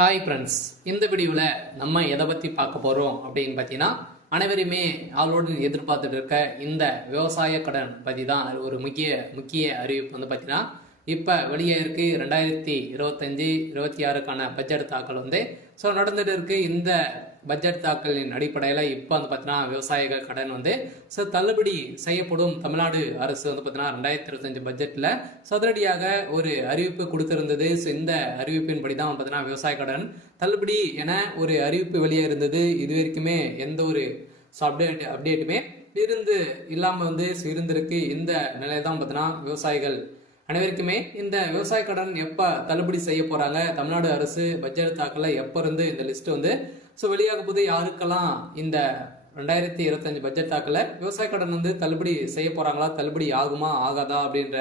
Hi friends, இந்த வீடியோவில் நம்ம எதை பற்றி பார்க்க போகிறோம் அப்படின்னு பார்த்தீங்கன்னா, அனைவருமே ஆளோடு எதிர்பார்த்துட்டு இருக்க இந்த விவசாய கடன் பற்றி தான் ஒரு முக்கிய அறிவிப்பு வந்து பார்த்தீங்கன்னா, இப்போ வெளியே இருக்கு 2025-26க்கான பட்ஜெட் தாக்கல் வந்து நடந்துட்டு இருக்கு. இந்த பட்ஜெட் தாக்கலின் அடிப்படையில் இப்போ வந்து பார்த்தீங்கன்னா விவசாயிகள் கடன் வந்து தள்ளுபடி செய்யப்படும். தமிழ்நாடு அரசு வந்து பார்த்தீங்கன்னா 2025 பட்ஜெட்டில் சதுரடியாக ஒரு அறிவிப்பு கொடுத்திருந்தது. இந்த அறிவிப்பின்படி தான் பார்த்தீங்கன்னா விவசாய கடன் தள்ளுபடி என ஒரு அறிவிப்பு வெளியே இருந்தது. இது வரைக்குமே எந்த ஒரு அப்டேட்டுமே இல்லாமல் வந்து இருந்திருக்கு. இந்த நிலையை தான் பார்த்தீங்கன்னா விவசாயிகள் அனைவருக்குமே இந்த விவசாய கடன் எப்போ தள்ளுபடி செய்ய போறாங்க, தமிழ்நாடு அரசு பட்ஜெட் தாக்கல எப்போ இருந்து இந்த லிஸ்ட் வந்து வெளியாக போது, யாருக்கெல்லாம் இந்த 2025 பட்ஜெட் தாக்கல விவசாய கடன் வந்து தள்ளுபடி செய்ய போறாங்களா, தள்ளுபடி ஆகுமா ஆகாதா அப்படின்ற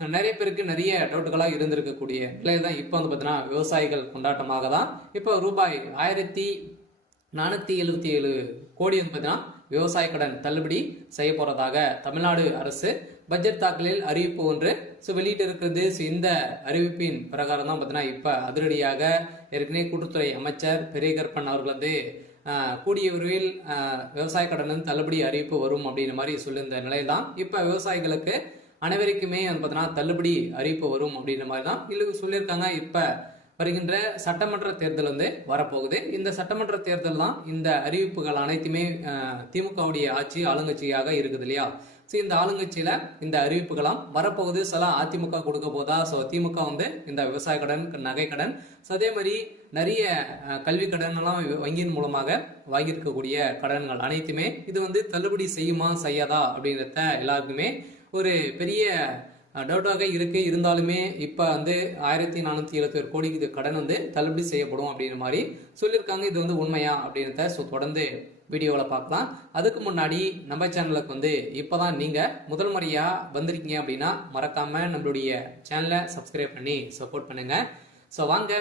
நிறைய பேருக்கு நிறைய டவுட்டுகளாக இருந்திருக்கக்கூடிய நிலையில தான் இப்போ வந்து பார்த்தீங்கன்னா விவசாயிகள் கொண்டாட்டமாக தான் இப்போ ரூபாய் 1477 கோடி வந்து பார்த்தீங்கன்னா விவசாய கடன் தள்ளுபடி செய்ய போறதாக தமிழ்நாடு அரசு பட்ஜெட் தாக்கலில் அறிவிப்பு ஒன்று வெளியிட்டு இருக்கிறது. இந்த அறிவிப்பின் பிரகாரம் தான் பார்த்தீங்கன்னா இப்ப அதிரடியாக ஏற்கனவே கூட்டுத்துறை அமைச்சர் பெரியகற்பன் அவர்கள் வந்து கூடிய விரைவில் விவசாய கடன் தள்ளுபடி அறிவிப்பு வரும் அப்படின்ற மாதிரி சொல்லியிருந்த நிலையில் தான் இப்ப விவசாயிகளுக்கு அனைவருக்குமே வந்து பார்த்தீங்கன்னா தள்ளுபடி அறிவிப்பு வரும் அப்படின்ற மாதிரி தான் சொல்லியிருக்காங்க. இப்ப வருகின்ற சட்டமன்ற தேர்தல் வந்து வரப்போகுது. இந்த சட்டமன்ற தேர்தல் தான் இந்த அறிவிப்புகள் அனைத்துமே திமுகவுடைய ஆட்சி ஆளுங்கட்சியாக இருக்குது இல்லையா. இந்த ஆளுங்கட்சியில இந்த அறிவிப்புகளாம் வரப்போகுது. சில அதிமுக கொடுக்க போதா, திமுக வந்து இந்த விவசாய கடன், நகை கடன், அதே மாதிரி நிறைய கல்வி கடன் எல்லாம் வங்கியின் மூலமாக வாங்கியிருக்கக்கூடிய கடன்கள் அனைத்துமே இது வந்து தள்ளுபடி செய்யுமா செய்யாதா அப்படின்றத எல்லாருக்குமே ஒரு பெரிய டவுட்டாக இருக்கு. இருந்தாலுமே இப்ப வந்து 1471 கோடி இது கடன் வந்து தள்ளுபடி செய்யப்படும் அப்படின்ற மாதிரி சொல்லியிருக்காங்க. இது வந்து உண்மையா அப்படின்றத தொடர்ந்து வீடியோவில் பார்க்கலாம். அதுக்கு முன்னாடி நம்ம சேனலுக்கு வந்து இப்போதான் நீங்க முதல் முறையா வந்திருக்கீங்க அப்படின்னா மறக்காம நம்மளுடைய சேனலை சப்ஸ்கிரைப் பண்ணி சப்போர்ட் பண்ணுங்க. வாங்க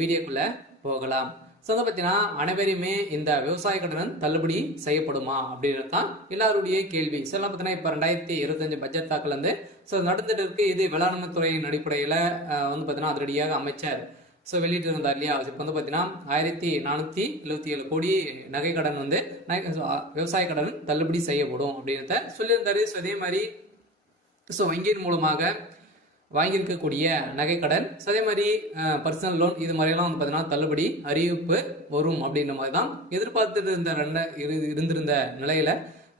வீடியோக்குள்ள போகலாம். அதை பார்த்தீங்கன்னா அனைவருமே இந்த விவசாய கடன் தள்ளுபடி செய்யப்படுமா அப்படின்றது தான் எல்லாருடைய கேள்வி. பார்த்தீங்கன்னா இப்போ 2025 பட்ஜெட் தாக்கல் வந்து நடந்துட்டு இருக்கு. இது வேளாண்மை துறையின் அடிப்படையில் வந்து பார்த்தீங்கன்னா அதிரடியாக அமைச்சர் வெளியிட்டு இருந்தார் இல்லையா. இப்போ வந்து பார்த்தீங்கன்னா 1477 கோடி நகை கடன் வந்து விவசாய கடன் தள்ளுபடி செய்யப்படும் அப்படின்றத சொல்லியிருந்தாரு. அதே மாதிரி வங்கியின் மூலமாக வாங்கியிருக்கக்கூடிய நகை கடன், அதே மாதிரி பர்சனல் லோன், இது மாதிரிலாம் வந்து பார்த்தீங்கன்னா தள்ளுபடி அறிவிப்பு வரும் அப்படின்ற மாதிரி தான் எதிர்பார்த்துட்டு இருந்திருந்த நிலையில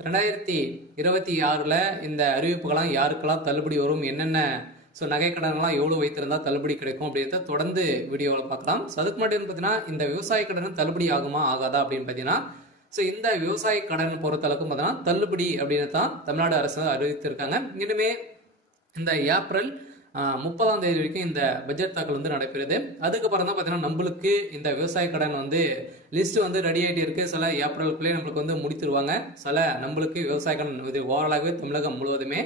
2026 இந்த அறிவிப்புகள்லாம் யாருக்கெல்லாம் தள்ளுபடி வரும், என்னென்ன நகை கடன்லாம் எவ்வளோ வைத்திருந்தா தள்ளுபடி கிடைக்கும் அப்படின்றத தொடர்ந்து வீடியோவில் பார்க்கலாம். அதுக்கு முன்னாடி பார்த்தீங்கன்னா இந்த விவசாய கடன் தள்ளுபடி ஆகுமா ஆகாதா அப்படின்னு பார்த்தீங்கன்னா இந்த விவசாய கடன் பொறுத்தளவுக்கும் பார்த்தீங்கன்னா தள்ளுபடி அப்படின்னு தான் தமிழ்நாடு அரசு அறிவித்திருக்காங்க. இனிமே இந்த ஏப்ரல் 30ஆம் தேதி வரைக்கும் இந்த பட்ஜெட் தாக்கல் வந்து நடைபெறுது. அதுக்கப்புறம் தான் பார்த்தீங்கன்னா நம்மளுக்கு இந்த விவசாய கடன் வந்து லிஸ்ட் வந்து ரெடி ஆகிட்டு இருக்கு. சில ஏப்ரலுக்குள்ளே நம்மளுக்கு வந்து முடித்துருவாங்க. சில நம்மளுக்கு விவசாய கடன் இது ஓவராலாகவே தமிழகம் முழுவதுமே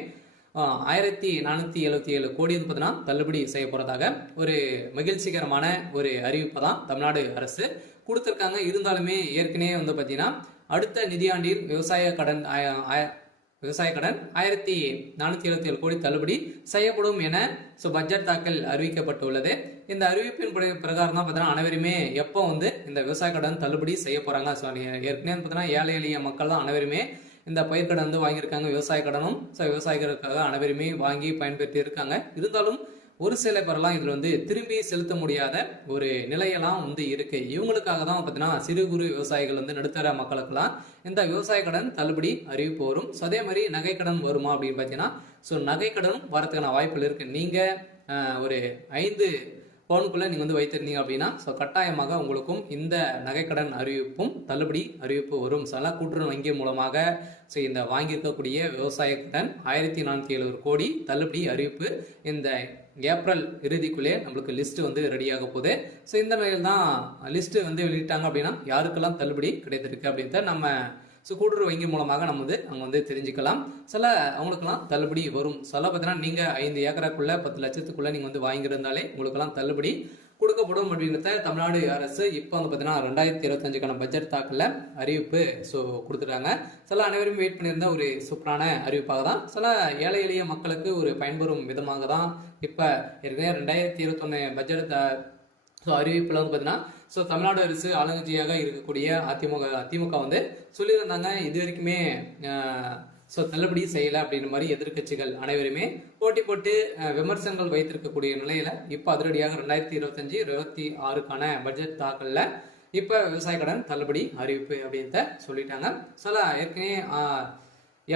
1477 கோடி வந்து பார்த்தீங்கன்னா தள்ளுபடி செய்ய போறதாக ஒரு மகிழ்ச்சிகரமான ஒரு அறிவிப்பை தான் தமிழ்நாடு அரசு கொடுத்திருக்காங்க. இருந்தாலுமே ஏற்கனவே வந்து பார்த்தீங்கன்னா அடுத்த நிதியாண்டில் விவசாய கடன் 1477 கோடி தள்ளுபடி செய்யப்படும் என பட்ஜெட் தாக்கல் அறிவிக்கப்பட்டுள்ளது. இந்த அறிவிப்பின் பிரகாரம் தான் பார்த்தீங்கன்னா அனைவருமே எப்போ வந்து இந்த விவசாய கடன் தள்ளுபடி செய்ய போறாங்க. ஏற்கனவே பார்த்தீங்கன்னா ஏழை எளிய மக்கள் தான் அனைவருமே இந்த பயிர்க்கடன் வந்து வாங்கியிருக்காங்க. விவசாய கடனும் விவசாயிகளுக்காக அனைவருமே வாங்கி பயன்பெற்று இருக்காங்க. இருந்தாலும் ஒரு சில பேரெல்லாம் இதுல வந்து திரும்பி செலுத்த முடியாத ஒரு நிலையெல்லாம் வந்து இருக்கு. இவங்களுக்காக தான் பார்த்தீங்கன்னா சிறு குறு விவசாயிகள் வந்து நடுத்தர மக்களுக்கெல்லாம் இந்த விவசாய கடன் தள்ளுபடி அறிவிப்பு வரும். அதே மாதிரி நகை கடன் வருமா அப்படின்னு பார்த்தீங்கன்னா நகை கடனும் வரதுக்கான வாய்ப்புகள் இருக்கு. நீங்க ஒரு 5 பவுனுக்குள்ள நீங்க வந்து வைத்திருந்தீங்க அப்படின்னா கட்டாயமாக உங்களுக்கும் இந்த நகைக்கடன் அறிவிப்பும் தள்ளுபடி அறிவிப்பு வரும். சில கூட்டுறவு வங்கி மூலமாக இந்த வாங்கியிருக்கக்கூடிய விவசாய கடன் 1477 கோடி தள்ளுபடி அறிவிப்பு இந்த ஏப்ரல் இறுதிக்குள்ளே நம்மளுக்கு லிஸ்ட் வந்து ரெடியாக போகுது. இந்த நிலையில் தான் லிஸ்ட் வந்து வெளியிட்டாங்க அப்படின்னா யாருக்கெல்லாம் தள்ளுபடி கிடைத்திருக்கு அப்படின்றத நம்ம கூட்டுறவு வங்கி மூலமாக நம்ம வந்து அங்கே வந்து தெரிஞ்சுக்கலாம். சில அவங்களுக்கெல்லாம் தள்ளுபடி வரும். சில பார்த்தீங்கன்னா நீங்கள் 5 ஏக்கராக்குள்ள 10 லட்சத்துக்குள்ள நீங்கள் வந்து வாங்கியிருந்தாலே உங்களுக்கெல்லாம் தள்ளுபடி கொடுக்கப்படும் அப்படின்றத தமிழ்நாடு அரசு இப்போ வந்து பார்த்தீங்கன்னா 2025க்கான பட்ஜெட் தாக்கல அறிவிப்பு கொடுத்துட்டாங்க. சில அனைவரும் வெயிட் பண்ணியிருந்த ஒரு சூப்பரான அறிவிப்பாக தான், சில ஏழை எளிய மக்களுக்கு ஒரு பயன்பெறும் விதமாக தான் இப்போ ஏற்கனவே 2021 பட்ஜெட் ஸோ அறிவிப்பில் வந்து பார்த்தீங்கன்னா ஸோ தமிழ்நாடு அரசு ஆளுங்கட்சியாக இருக்கக்கூடிய திமுக வந்து சொல்லியிருந்தாங்க இது வரைக்குமே ஸோ தள்ளுபடி செய்யலை அப்படின்ற மாதிரி எதிர்கட்சிகள் அனைவருமே போட்டி போட்டு விமர்சனங்கள் வைத்திருக்கக்கூடிய நிலையில இப்போ அதிரடியாக 2025-26க்கான பட்ஜெட் தாக்கல்ல இப்போ விவசாய கடன் தள்ளுபடி அறிவிப்பு அப்படின்றத சொல்லிட்டாங்க. சொல்ல ஏற்கனவே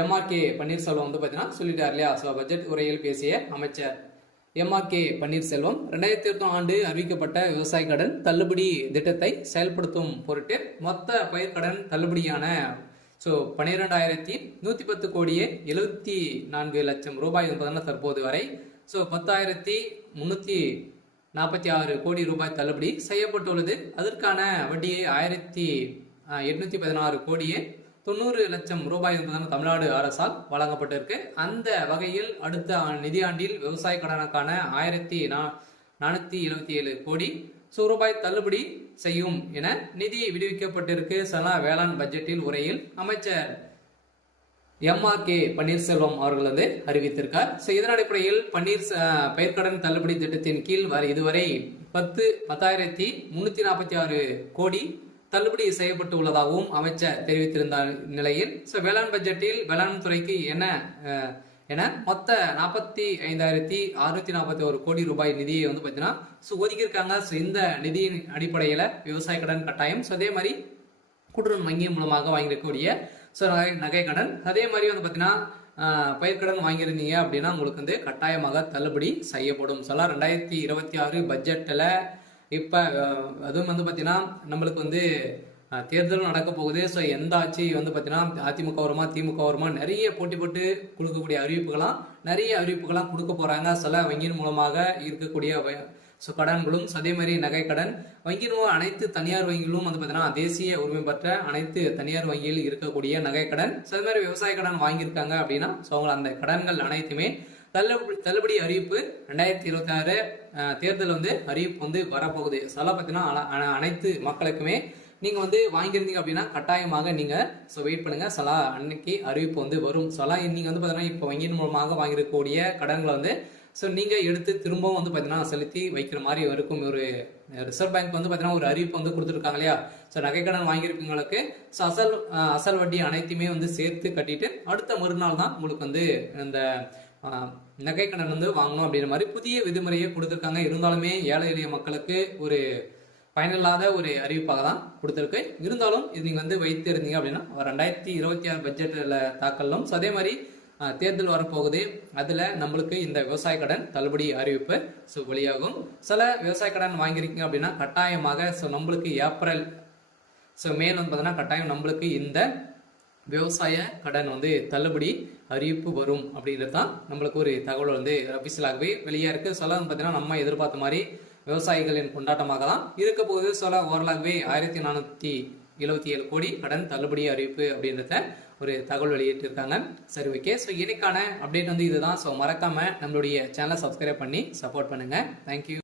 எம்ஆர்கே பன்னீர்செல்வம் வந்து பார்த்தீங்கன்னா சொல்லிட்டார் இல்லையா. ஸோ பட்ஜெட் உரையில் பேசிய அமைச்சர் எம்ஆர்கே பன்னீர்செல்வம் 2021 ஆண்டு அறிவிக்கப்பட்ட விவசாய கடன் தள்ளுபடி திட்டத்தை செயல்படுத்தும் பொருட்டு மொத்த பயிர்க்கடன் தள்ளுபடியான ஸோ 12,110 கோடியே 74 லட்சம் ரூபாய் என்பதன தற்போது வரை ஸோ 10,346 கோடி ரூபாய் தள்ளுபடி செய்யப்பட்டுள்ளது. அதற்கான வட்டியை 1,816 கோடியே 90 லட்சம் ரூபாய் என்பதான தமிழ்நாடு அரசால் வழங்கப்பட்டிருக்கு. அந்த வகையில் அடுத்த நிதியாண்டில் விவசாய கடனுக்கான 1,477 கோடி ரூபாய் தள்ளுபடி செய்யும் என நிதி விடுவிக்கப்பட்டிருக்கு. வேளாண் பட்ஜெட்டில் உரையில் அமைச்சர் எம்ஆர்கே பன்னீர்செல்வம் அவர்கள் வந்து அறிவித்திருக்கார். இதன் அடிப்படையில் பயிர்க்கடன் தள்ளுபடி திட்டத்தின் கீழ் இதுவரை 10,346 கோடி தள்ளுபடி செய்யப்பட்டு உள்ளதாகவும் அமைச்சர் தெரிவித்திருந்த நிலையில் வேளாண் பட்ஜெட்டில் வேளாண் துறைக்கு என மொத்த 45,641 கோடி ரூபாய் நிதியை வந்து பார்த்தீங்கன்னா ஒதுக்கியிருக்காங்க. இந்த நிதியின் அடிப்படையில் விவசாய கடன் கட்டாயம் அதே மாதிரி கூட்டுறவு வங்கி மூலமாக வாங்கியிருக்கக்கூடிய நகை கடன் அதே மாதிரி வந்து பார்த்தீங்கன்னா பயிர்க்கடன் வாங்கியிருந்தீங்க அப்படின்னா உங்களுக்கு வந்து கட்டாயமாக தள்ளுபடி செய்யப்படும். 2026 பட்ஜெட்டில் இப்போ அதுவும் வந்து பார்த்தீங்கன்னா நம்மளுக்கு வந்து தேர்தலும் நடக்க போகுது. ஸோ எந்த ஆட்சி வந்து பார்த்தீங்கன்னா அதிமுக வருமா திமுக வருமா நிறைய போட்டி போட்டு கொடுக்கக்கூடிய நிறைய அறிவிப்புகளாம் கொடுக்க போகிறாங்க. வங்கியின் மூலமாக இருக்கக்கூடிய கடன்களும் அதே மாதிரி நகை கடன் வங்கியின் அனைத்து தனியார் வங்கிகளும் வந்து பார்த்தீங்கன்னா தேசிய உரிமை பெற்ற அனைத்து தனியார் வங்கியில் இருக்கக்கூடிய நகை கடன் அதே மாதிரி விவசாய கடன் வாங்கியிருக்காங்க அப்படின்னா அவங்க அந்த கடன்கள் அனைத்துமே தள்ளுபடி அறிவிப்பு 2026 தேர்தல் வந்து அறிவிப்பு வந்து வரப்போகுது. பார்த்தீங்கன்னா அனைத்து மக்களுக்குமே நீங்க வந்து வாங்கியிருந்தீங்க அப்படின்னா கட்டாயமாக நீங்க வெயிட் பண்ணுங்க. அன்னைக்கு அறிவிப்பு வந்து வரும். நீங்க வந்து பாத்தீங்கன்னா இப்போ வங்கியின் மூலமாக வாங்கியிருக்கக்கூடிய கடன்களை வந்து நீங்க எடுத்து திரும்பவும் வந்து பாத்தீங்கன்னா செலுத்தி வைக்கிற மாதிரி இருக்கும். ஒரு ரிசர்வ் பேங்க் வந்து பாத்தீங்கன்னா ஒரு அறிவிப்பு வந்து கொடுத்துருக்காங்க இல்லையா. நகை கடன் வாங்கியிருக்கவங்களுக்கு அசல் வட்டி அனைத்துமே வந்து சேர்த்து கட்டிட்டு அடுத்த மறுநாள் தான் உங்களுக்கு வந்து இந்த நகை கடன் வந்து வாங்கணும் அப்படின்ற மாதிரி புதிய விதிமுறையை கொடுத்துருக்காங்க. இருந்தாலுமே ஏழை எளிய மக்களுக்கு ஒரு பயனில்லாத ஒரு அறிவிப்பாக தான் கொடுத்துருக்கு. இருந்தாலும் இது நீங்கள் வந்து வைத்து இருந்தீங்க அப்படின்னா 2026 பட்ஜெட்டில் தாக்கலும் அதே மாதிரி தேர்தல் வரப்போகுது. அதில் நம்மளுக்கு இந்த விவசாய கடன் தள்ளுபடி அறிவிப்பு வெளியாகும். விவசாய கடன் வாங்கியிருக்கீங்க அப்படின்னா கட்டாயமாக நம்மளுக்கு ஏப்ரல் மேல் வந்து பார்த்தீங்கன்னா கட்டாயம் நம்மளுக்கு இந்த விவசாய கடன் வந்து தள்ளுபடி அறிவிப்பு வரும் அப்படின்றது தான் நம்மளுக்கு ஒரு தகவல் வந்து அபிஷியலாகவே வெளியே இருக்கு. பார்த்தீங்கன்னா நம்ம எதிர்பார்த்த மாதிரி விவசாயிகளின் கொண்டாட்டமாக தான் இருக்க போகுது. ஓரளவுவே 1,477 கோடி கடன் தள்ளுபடி அறிவிப்பு அப்படின்றத ஒரு தகவல் வெளியிட்டிருக்காங்க. சரி, ஓகே. இன்னைக்கான அப்டேட் வந்து இதுதான். மறக்காம நம்மளுடைய சேனலை சப்ஸ்கிரைப் பண்ணி சப்போர்ட் பண்ணுங்க. தேங்க்யூ.